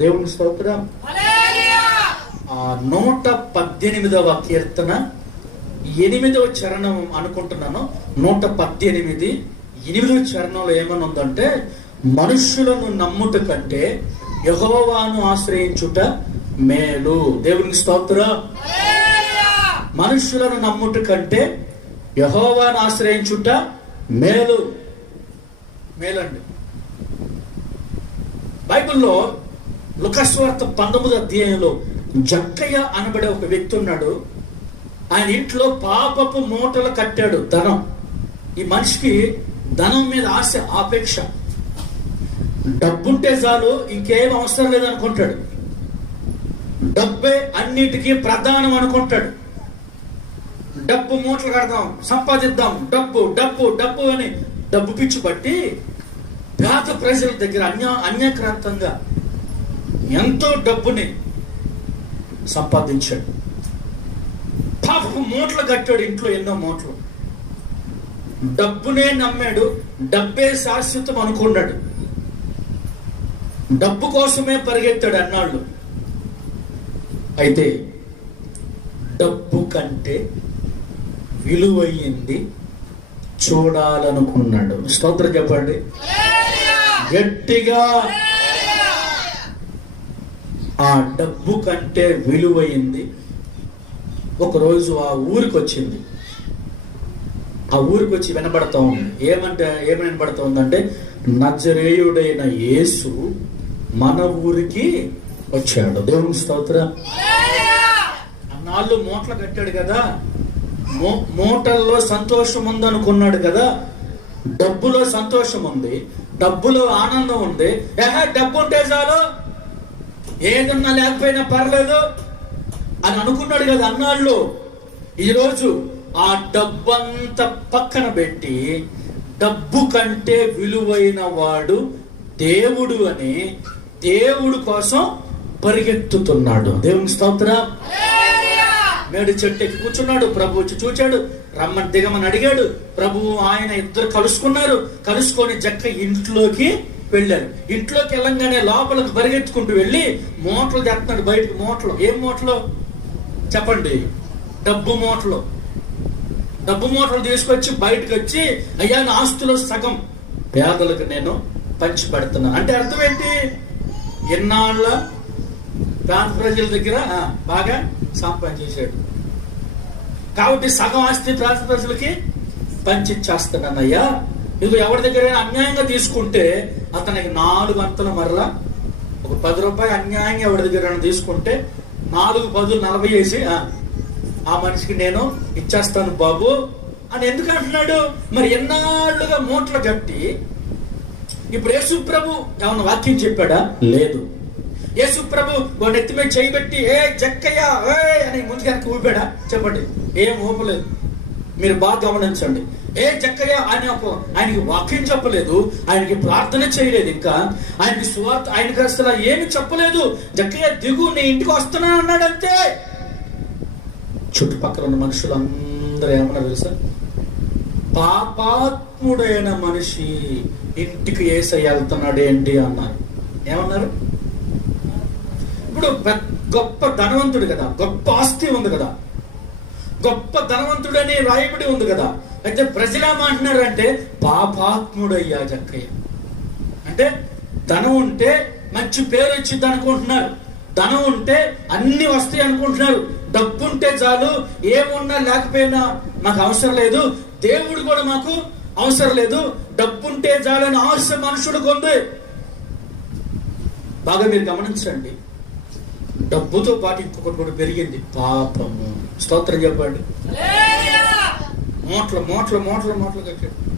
దేవుని స్తోత్రం. నూట పద్దెనిమిదవ కీర్తన ఎనిమిదవ చరణం అనుకుంటున్నాను. నూట పద్దెనిమిది ఎనిమిదవ చరణంలో ఏమని ఉందంటే మనుష్యులను నమ్ముట కంటే యహోవాను ఆశ్రయించుట మేలు. దేవునికి స్తోత్రం. మనుషులను నమ్ముట కంటే యహోవాను ఆశ్రయించుట మేలు. మేలండి. బైబిల్లో లుకస్వార్త పంతొమ్మిది అధ్యాయంలో జక్కయ్య అనబడే ఒక వ్యక్తి ఉన్నాడు. ఆయన ఇంట్లో పాపపు మూటలు కట్టాడు ధనం. ఈ మనిషికి ధనం మీద ఆశ ఆపేక్ష. డబ్బుంటే చాలు ఇంకేం అవసరం లేదనుకుంటాడు. డబ్బే అన్నిటికీ ప్రధానం అనుకుంటాడు. డబ్బు మూటలు కడదాం సంపాదిద్దాం డబ్బు డబ్బు డబ్బు అని డబ్బు పిచ్చి పట్టి పేద ప్రజల దగ్గర అన్య అన్యక్రాంతంగా ఎంతో డబ్బుని సంపాదించాడు. పాపపు మూటలు కట్టాడు ఇంట్లో ఎన్నో మూటలు. డబ్బునే నమ్మాడు డబ్బే శాశ్వతం అనుకున్నాడు. డబ్బు కోసమే పరిగెత్తాడు అన్నాళ్ళు. అయితే డబ్బు కంటే విలువయ్యింది చూడాలనుకున్నాడు. స్తోత్రం చెప్పండి. గట్టిగా ఆ డబ్బు కంటే విలువైంది. ఒకరోజు ఆ ఊరికి వచ్చింది ఆ ఊరికి వచ్చి వినబడతా ఉంది. ఏమంటే ఏమి వినబడతా ఉందంటే నజరేయుడైన యేసు మన ఊరికి వచ్చాడు. దేవుని స్తోత్ర. అన్నాళ్ళు మూటలు కట్టాడు కదా. మూ- మూటల్లో సంతోషం ఉందనుకున్నాడు కదా. డబ్బులో సంతోషం ఉంది. డబ్బులో ఆనందం ఉంది. డబ్బు ఉంటే చాలు. ఏదన్నా లేకపోయినా పర్లేదు అని అనుకున్నాడు కదా అన్నాళ్ళు. ఈరోజు ఆ డబ్బంతా పక్కన పెట్టి డబ్బు కంటే విలువైన వాడు దేవుడు అని దేవుడు కోసం పరిగెత్తుతున్నాడు. దేవుని స్తోత్ర. మేడు చెట్టు ఎక్కి కూర్చున్నాడు. ప్రభు వచ్చి చూచాడు. రమ్మని దిగమని అడిగాడు. ప్రభువు ఆయన ఇద్దరు కలుసుకున్నారు. కలుసుకొని జక్క ఇంట్లోకి వెళ్ళారు ఇంట్లోకి వెళ్ళంగానే లోపలికి పరిగెత్తుకుంటూ వెళ్ళి మూటలు తెస్తున్నాడు బయటకు మూటలు ఏం మూటలు చెప్పండి. డబ్బు మూటలు డబ్బు మూటలు తీసుకొచ్చి బయటకు వచ్చి అయ్యా నా ఆస్తులో సగం. పేదలకు నేను పంచి పెడుతున్నాను అంటే అర్థం ఏంటి? ఎన్నాళ్ళ ప్రాంత ప్రజల దగ్గర బాగా సంపాదించేశాడు. కాబట్టి సగం ఆస్తి ప్రాంత ప్రజలకి పంచిచ్చేస్తున్నానయ్యా. ఇది ఎవరి దగ్గర అన్యాయంగా తీసుకుంటే అతనికి నాలుగు అంతల మరలా ఒక పది రూపాయలు అన్యాయంగా ఎవరి దగ్గర తీసుకుంటే నాలుగు పదులు నలభై వేసి ఆ, మనిషికి నేను ఇచ్చేస్తాను బాబు అని ఎందుకు అంటున్నాడు? మరి ఎన్నాళ్ళుగా మూటలు కట్టి ఇప్పుడు యేసు ప్రభు ఏమన్నా వాక్యం చెప్పాడా? లేదు. యేసు ప్రభు ఓ నెత్తి మీద చేయబెట్టి ఏ జక్కయ్య ఏ అని ముందు కనుక ఊపాడా చెప్పండి. ఏం ఊపలేదు. మీరు బాగా గమనించండి. ఏ జక్కయ్య ఆయన ఒక ఆయనకి వాక్యం చెప్పలేదు ఆయనకి ప్రార్థన చేయలేదు ఇంకా. ఆయనకి సువార్త ఆయనకి అసలు ఏమి చెప్పలేదు. జక్కయ్య దిగు నీ ఇంటికి వస్తున్నా అన్నాడు అంతే. చుట్టుపక్కల ఉన్న మనుషులు అందరూ ఏమన్నారు తెలుసా? పాపాత్ముడైన మనిషి ఇంటికి ఏసై వెళ్తున్నాడు ఏంటి అన్నారు. ఏమన్నారు? ఇప్పుడు గొప్ప ధనవంతుడు కదా గొప్ప ఆస్తి ఉంది కదా. గొప్ప ధనవంతుడని రాయబడి ఉంది కదా. అయితే ప్రజలేమంటున్నారు అంటే పాపాత్ముడయ్యా జక్కయ్య. అంటే ధనం ఉంటే మంచి పేరు వచ్చింది అనుకుంటున్నారు. ధనం ఉంటే అన్ని వస్తాయి అనుకుంటున్నారు. డబ్బు ఉంటే చాలు ఏమున్నా లేకపోయినా మాకు అవసరం లేదు. దేవుడు కూడా మాకు అవసరం లేదు. డబ్బు ఉంటే చాలని ఆశ మనుషుడికి ఉంది బాగా మీరు గమనించండి. డబ్బుతో పాటు ఇంకొకటి కూడా పెరిగింది. పాపము. స్తోత్రం చెప్పండి. మూటలు మూటలు మూటలు మూటలు కట్టాడు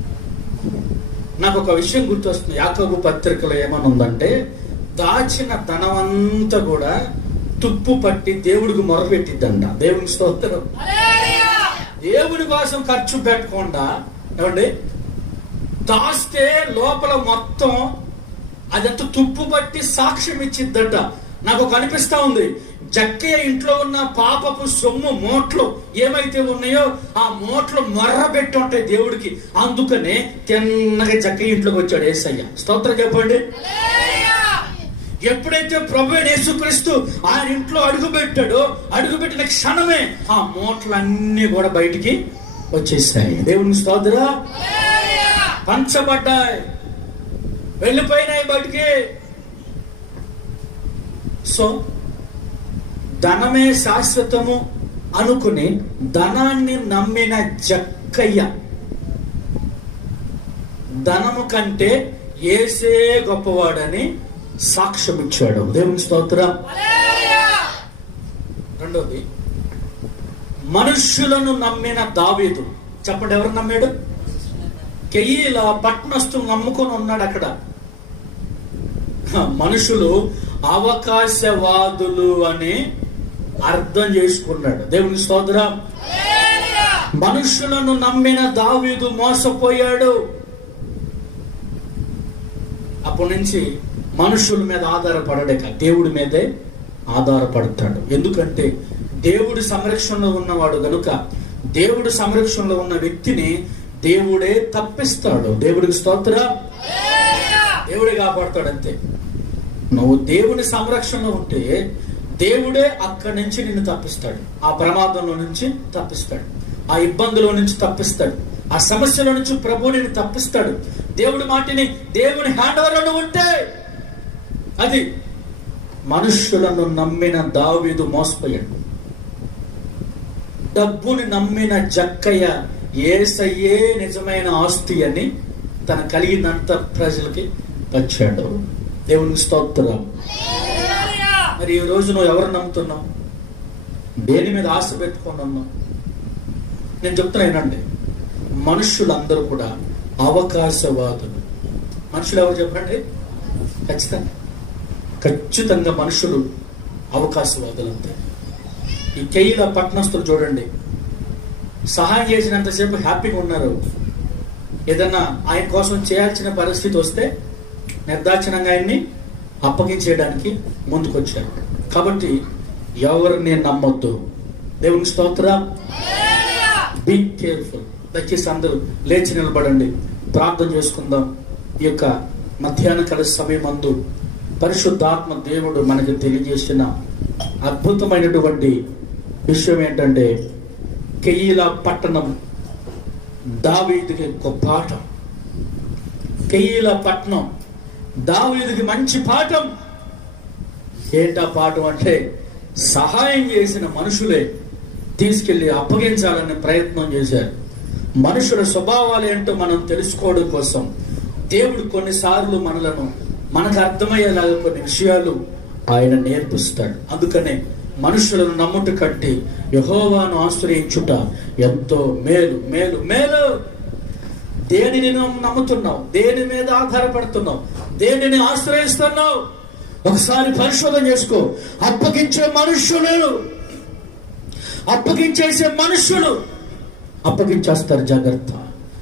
నాకు ఒక విషయం గుర్తొస్తుంది. యాకబు పత్రికలో ఏమని ఉందంటే దాచిన ధనమంతా కూడా తుప్పు పట్టి దేవుడికి మొరపెట్టిద్దంట. దేవుడికి స్తోత్రం. దేవుడి కోసం ఖర్చు పెట్టకుండా ఏమండి? దాస్తే లోపల మొత్తం అదంతా తుప్పు పట్టి సాక్ష్యం ఇచ్చిద్దంట. నాకు కనిపిస్తా ఉంది. జక్కయ్య ఇంట్లో ఉన్న పాపపు సొమ్ము మోట్లు ఏమైతే ఉన్నాయో ఆ మోట్లు మొర్ర పెట్టి ఉంటాయి దేవుడికి. అందుకనే తిన్నగా జక్కయ్య ఇంట్లోకి వచ్చాడు ఏసయ్య. స్తోత్రం చెప్పండి. ఎప్పుడైతే ప్రభు యేసుక్రీస్తు ఆయన ఇంట్లో అడుగు పెట్టాడో అడుగు పెట్టిన క్షణమే ఆ మూటలన్నీ కూడా బయటికి వచ్చేసాయి. దేవుని స్తోత్ర. పంచబడ్డాయి. వెళ్ళిపోయినాయి బయటికి. సో ధనమే శాశ్వతము అనుకుని ధనాన్ని నమ్మిన జక్కయ్య. ధనము కంటే ఏసే గొప్పవాడని సాక్ష్యం ఇచ్చాడు దేవుని స్తోత్ర. రెండోది మనుష్యులను నమ్మిన దావీదు. చెప్పండి ఎవరు నమ్మాడు? కెయ్యిల పట్నస్తులు నమ్ముకొని ఉన్నాడు అక్కడ. మనుషులు అవకాశవాదులు అని అర్థం చేసుకున్నాడు. దేవుని స్తోత్రం. మనుషులను నమ్మిన దావీదు మోసపోయాడు. అప్పటి నుంచి మనుషుల మీద ఆధారపడలేక దేవుడి మీదే ఆధారపడతాడు. ఎందుకంటే దేవుడి సంరక్షణలో ఉన్నవాడు కనుక దేవుడి సంరక్షణలో ఉన్న వ్యక్తిని దేవుడే తప్పిస్తాడు. దేవుడికి స్తోత్ర. దేవుడే కాపాడతాడు అంతే. నువ్వు దేవుని సంరక్షణలో ఉంటే దేవుడే అక్కడి నుంచి నిన్ను తప్పిస్తాడు. ఆ ప్రమాదంలో నుంచి తప్పిస్తాడు. ఆ ఇబ్బందులో నుంచి తప్పిస్తాడు. ఆ సమస్యల నుంచి ప్రభు నిన్ను తప్పిస్తాడు. దేవుడి మాటిని దేవుని హ్యాండ్ ఓవర్లో ఉంటే అది మనుష్యులను నమ్మిన దావీదు మోసపోయాడు. డబ్బుని నమ్మిన జక్కయ్య ఏసయ్యే నిజమైన ఆస్తి అని తన కలిగినంత ప్రజలకి వచ్చాడు దేవుని స్తోత్రం. మరి ఈ రోజు నువ్వు ఎవరు నమ్ముతున్నావు? దేని మీద ఆశ పెట్టుకొని ఉన్నావు? నేను చెప్తున్నానండి మనుషులందరూ కూడా అవకాశవాదులు. మనుషులు ఎవరు చెప్పండి? ఖచ్చితంగా. ఖచ్చితంగా మనుషులు అవకాశవాదులు అంతే. ఈ కెయ్యిల పట్టణస్తులు చూడండి. సహాయం చేసినంతసేపు హ్యాపీగా ఉన్నారు. ఏదన్నా ఆయన కోసం చేయాల్సిన పరిస్థితి వస్తే నిర్దాక్షిణంగా ఆయన్ని అప్పగించేయడానికి ముందుకొచ్చారు. కాబట్టి ఎవరిని నమ్మొద్దు. దేవుని స్తోత్ర. బీ కేర్ఫుల్ దయచేసి అందరూ లేచి నిలబడండి. ప్రార్థన చేసుకుందాం. ఈ యొక్క మధ్యాహ్న కళ సమయం అందు పరిశుద్ధాత్మ దేవుడు మనకి తెలియజేసిన అద్భుతమైనటువంటి విషయం ఏంటంటే కెయ్యిల పట్టణం దావీదికి గొప్ప పాఠం. కెయ్యిల పట్టణం దావీదుకి మంచి పాఠం. ఏంటా పాఠం అంటే సహాయం చేసిన మనుషులే తీసుకెళ్ళి అప్పగించాలనే ప్రయత్నం చేశారు. మనుషుల స్వభావాలు ఏంటో మనం తెలుసుకోవడం కోసం దేవుడు కొన్నిసార్లు మనలను మనకు అర్థమయ్యేలాగా కొన్ని విషయాలు ఆయన నేర్పిస్తాడు. అందుకనే మనుషులను నమ్ముట కట్టి యహోవాను ఆశ్రయించుట ఎంతో మేలు. మేలు మేలు. దేనిని నమ్ముతున్నావు? దేని మీద ఆధారపడుతున్నావు? దేనిని ఆశ్రయిస్తున్నావు? ఒకసారి పరిశోధన చేసుకో. అప్పగించే మనుష్యులు. అప్పగించేసే మనుషులు అప్పగించేస్తారు జాగ్రత్త.